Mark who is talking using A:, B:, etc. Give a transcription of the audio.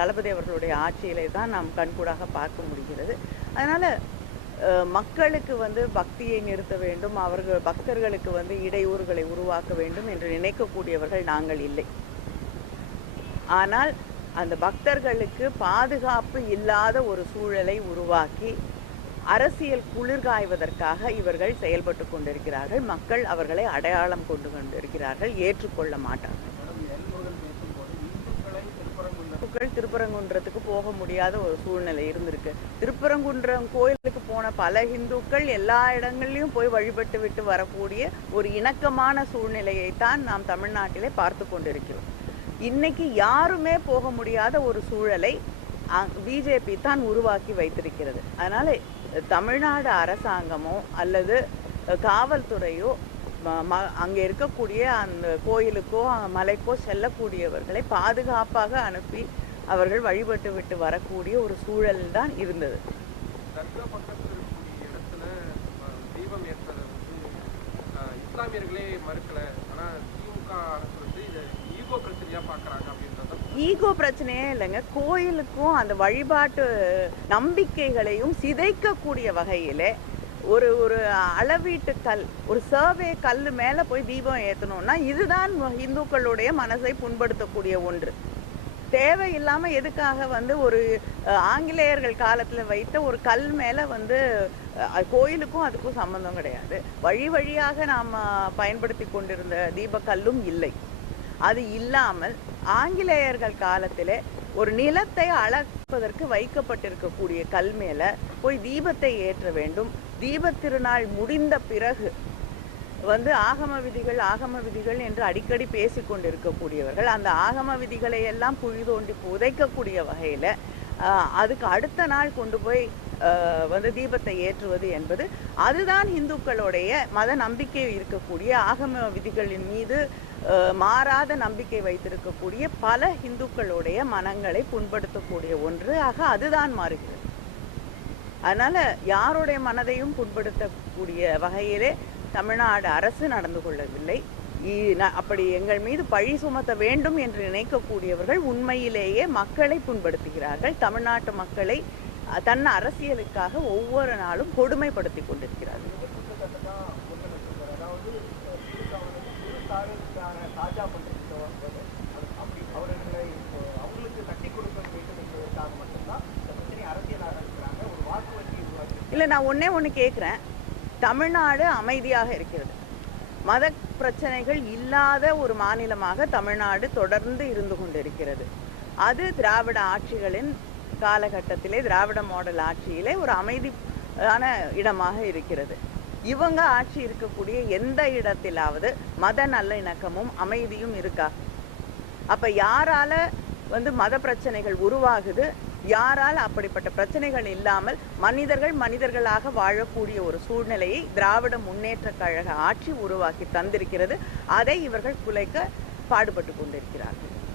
A: தளபதி அவர்களுடைய ஆட்சியிலே தான் நாம் கண்கூடாக பார்க்க முடிகிறது. அதனால் மக்களுக்கு வந்து பக்தியை நிறுத்த வேண்டும் அவர்கள் பக்தர்களுக்கு வந்து இடையூறுகளை உருவாக்க வேண்டும் என்று நினைக்கக்கூடியவர்கள் நாங்கள் இல்லை. ஆனால் அந்த பக்தர்களுக்கு பாதுகாப்பு இல்லாத ஒரு சூழலை உருவாக்கி அரசியல் குளிர்காய்வதற்காக இவர்கள் செயல்பட்டு கொண்டிருக்கிறார்கள். மக்கள் அவர்களை அடையாளம் கொண்டு கொண்டிருக்கிறார்கள் ஏற்றுக்கொள்ள மாட்டார்கள் இந்துக்கள் திருப்பரங்குன்றத்துக்கு போக முடியாத ஒரு சூழ்நிலை இருந்திருக்கு. திருப்பரங்குன்றம் கோயிலுக்கு போன பல இந்துக்கள் எல்லா இடங்கள்லையும் போய் வழிபட்டு விட்டு வரக்கூடிய ஒரு இணக்கமான சூழ்நிலையை தான் நாம் தமிழ்நாட்டிலே பார்த்து கொண்டிருக்கிறோம். இன்னைக்கு யாருமே போக முடியாத ஒரு சூழலை பிஜேபி தான் உருவாக்கி வைத்திருக்கிறது. அதனால தமிழ்நாடு அரசாங்கமோ அல்லது காவல்துறையோ ம- அங்கே இருக்கக்கூடிய அந்த கோயிலுக்கோ மலைக்கோ செல்லக்கூடியவர்களை பாதுகாப்பாக அனுப்பி அவர்கள் வழிபட்டு விட்டு வரக்கூடிய ஒரு சூழல் தான் இருந்தது.
B: ஈகோ பிரச்சனையே
A: இல்லைங்க. கோயிலுக்கும் அந்த வழிபாட்டு நம்பிக்கைகளையும் சிதைக்கக்கூடிய வகையிலே ஒரு ஒரு அளவீட்டு கல் ஒரு சர்வே கல் மேல போய் தீபம் ஏற்றணும்னா இதுதான் இந்துக்களுடைய மனசை புண்படுத்தக்கூடிய ஒன்று. தேவையில்லாம எதுக்காக வந்து ஒரு ஆங்கிலேயர்கள் காலத்துல வைத்த ஒரு கல் மேல வந்து கோயிலுக்கும் அதுக்கும் சம்பந்தம் கிடையாது. வழி வழியாக நாம பயன்படுத்தி கொண்டிருந்த தீபக்கல்லும் இல்லை. அது இல்லாமல் ஆங்கிலேயர்கள் காலத்திலே ஒரு நிலத்தை அளப்பதற்கு வைக்கப்பட்டிருக்கக்கூடிய கல் மேல போய் தீபத்தை ஏற்ற வேண்டும். தீபத் திருநாள் முடிந்த பிறகு வந்து ஆகம விதிகள் ஆகம விதிகள் என்று அடிக்கடி பேசிக்கொண்டிருக்கக்கூடியவர்கள் அந்த ஆகம விதிகளை எல்லாம் குழி தோண்டி புதைக்கக்கூடிய வகையில் அதுக்கு அடுத்த நாள் கொண்டு போய் வந்து தீபத்தை ஏற்றுவது என்பது அதுதான் இந்துக்களுடைய மத நம்பிக்கை இருக்கக்கூடிய ஆகம விதிகளின் மீது மாறாத நம்பிக்கை வைத்திருக்கக்கூடிய பல இந்துக்களுடைய மனங்களை புண்படுத்தக்கூடிய ஒன்று ஆக அதுதான் மாறுகிறது. அதனால் யாருடைய மனதையும் புண்படுத்தக்கூடிய வகையிலே தமிழ்நாடு அரசு நடந்து கொள்ளவில்லை. அப்படி எங்கள் மீது பழி சுமத்த வேண்டும் என்று நினைக்கக்கூடியவர்கள் உண்மையிலேயே மக்களை புண்படுத்துகிறார்கள். தமிழ்நாட்டு மக்களை தன் அரசியலுக்காக ஒவ்வொரு நாளும் கொடுமைப்படுத்தி கொண்டிருக்கிறார்கள். இல்லை நான் ஒன்றே ஒன்று கேட்குறேன் தமிழ்நாடு அமைதியாக இருக்கிறது. மத பிரச்சனைகள் இல்லாத ஒரு மாநிலமாக தமிழ்நாடு தொடர்ந்து இருந்து கொண்டிருக்கிறது. அது திராவிட ஆட்சிகளின் காலகட்டத்திலே திராவிட மாடல் ஆட்சியிலே ஒரு அமைதியான இடமாக இருக்கிறது. இவங்க ஆட்சி இருக்கக்கூடிய எந்த இடத்திலாவது மத நல்லிணக்கமும் அமைதியும் இருக்கா? அப்ப யாரால வந்து மத பிரச்சனைகள் உருவாகுது? யாரால் அப்படிப்பட்ட பிரச்சனைகள் இல்லாமல் மனிதர்கள் மனிதர்களாக வாழக்கூடிய ஒரு சூழ்நிலையை திராவிட முன்னேற்ற கழக ஆட்சி உருவாக்கி தந்திருக்கிறது. அதை இவர்கள் குலைக்க பாடுபட்டு கொண்டிருக்கிறார்கள்.